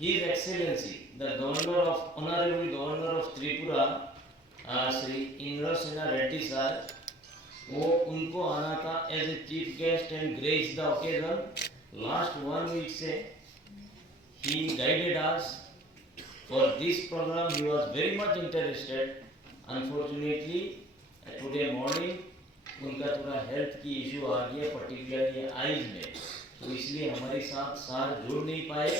His Excellency, the Governor of Honorable Governor of Tripura, Shri Indra Sinha Reddy sir, वो उनको आना था as a chief guest and grace the occasion. Last 1 week से he guided us for this program. He was very much interested. Unfortunately, today morning उनका थोड़ा health की issue आ गया, particularly eyes में, तो इसलिए हमारे साथ सार जुड़ नहीं पाए,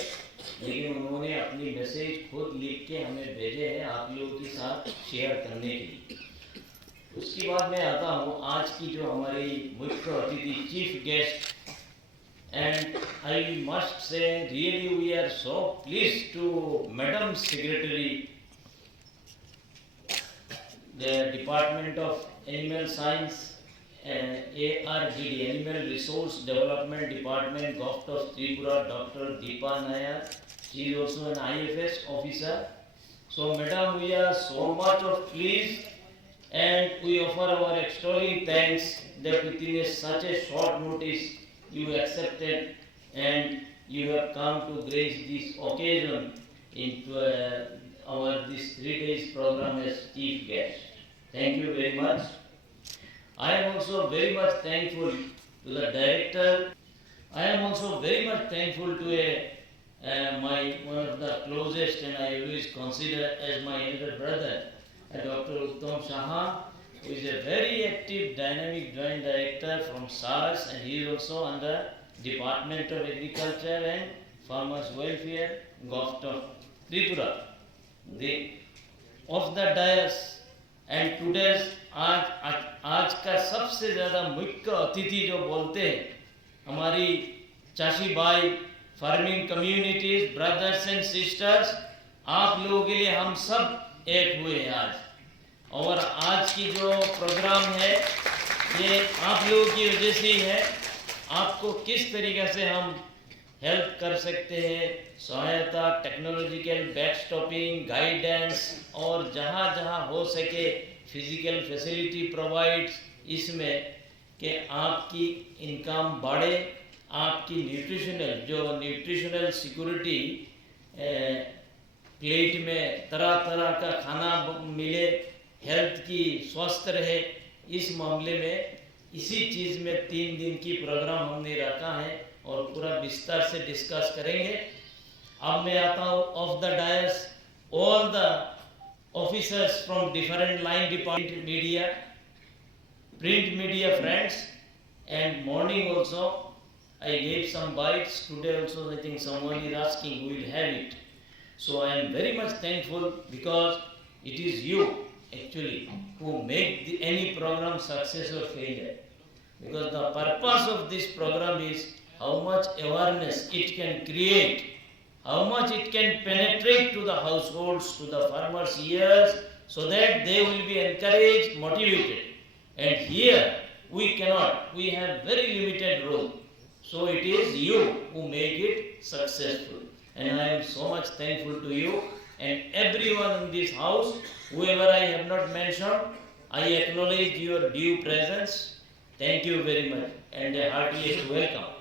लेकिन उन्होंने अपनी मैसेज खुद लिख के हमें भेजे हैं आप लोगों के साथ शेयर करने के लिए। उसके बाद मैं आता हूँ आज की जो हमारी मुख्य अतिथि chief guest, and I must say really we are so pleased to Madam Secretary, the Department of Animal Science, ARDD, Animal Resource Development Department, Govt of Tripura, Dr. Deepa Nair. She is also an IFS officer. So Madam, we are so much of pleased and we offer our extolling thanks that within such a short notice you accepted and you have come to grace this occasion into our this 3 days program as chief guest. Thank you very much. I am also very much thankful to the director. I am also very much thankful to my one of the closest and I always consider as my elder brother, Dr. Uttam Saha, who is a very active, dynamic joint director from SARS, and he is also under Department of Agriculture and Farmers Welfare, Govt of Tripura. Of the dais and today's आज का सबसे ज़्यादा मुख्य अतिथि जो बोलते हैं, हमारी चाची भाई, farming communities, brothers and sisters, आप लोगों के लिए हम सब एक हुए हैं आज। और आज की जो प्रोग्राम है ये आप लोगों की वजह से ही है। आपको किस तरीक़े से हम हेल्प कर सकते हैं, सहायता, टेक्नोलॉजिकल बैकस्टॉपिंग, गाइडेंस और जहाँ जहाँ हो सके फिजिकल फैसिलिटी प्रोवाइड्स, इसमें कि आपकी इनकम बढ़े, आपकी न्यूट्रिशनल सिक्योरिटी, प्लेट में तरह तरह का खाना मिले, हेल्थ की स्वस्थ रहे, इस मामले में इसी चीज़ में 3 दिन की प्रोग्राम हमने रखा है और पूरा विस्तार से डिस्कस करेंगे। अब मैं आता हूँ off the dais all the officers from different line department, media, print media friends, and morning also I gave some bites. Today also I think someone is asking, we will have it. So I am very much thankful because it is you actually who make any program success or failure. Because the purpose of this program is how much awareness it can create, how much it can penetrate to the households, to the farmers' ears, so that they will be encouraged, motivated. And here we cannot, we have very limited role. So it is you who make it successful. And I am so much thankful to you and everyone in this house, whoever I have not mentioned, I acknowledge your due presence. Thank you very much and a heartiest welcome.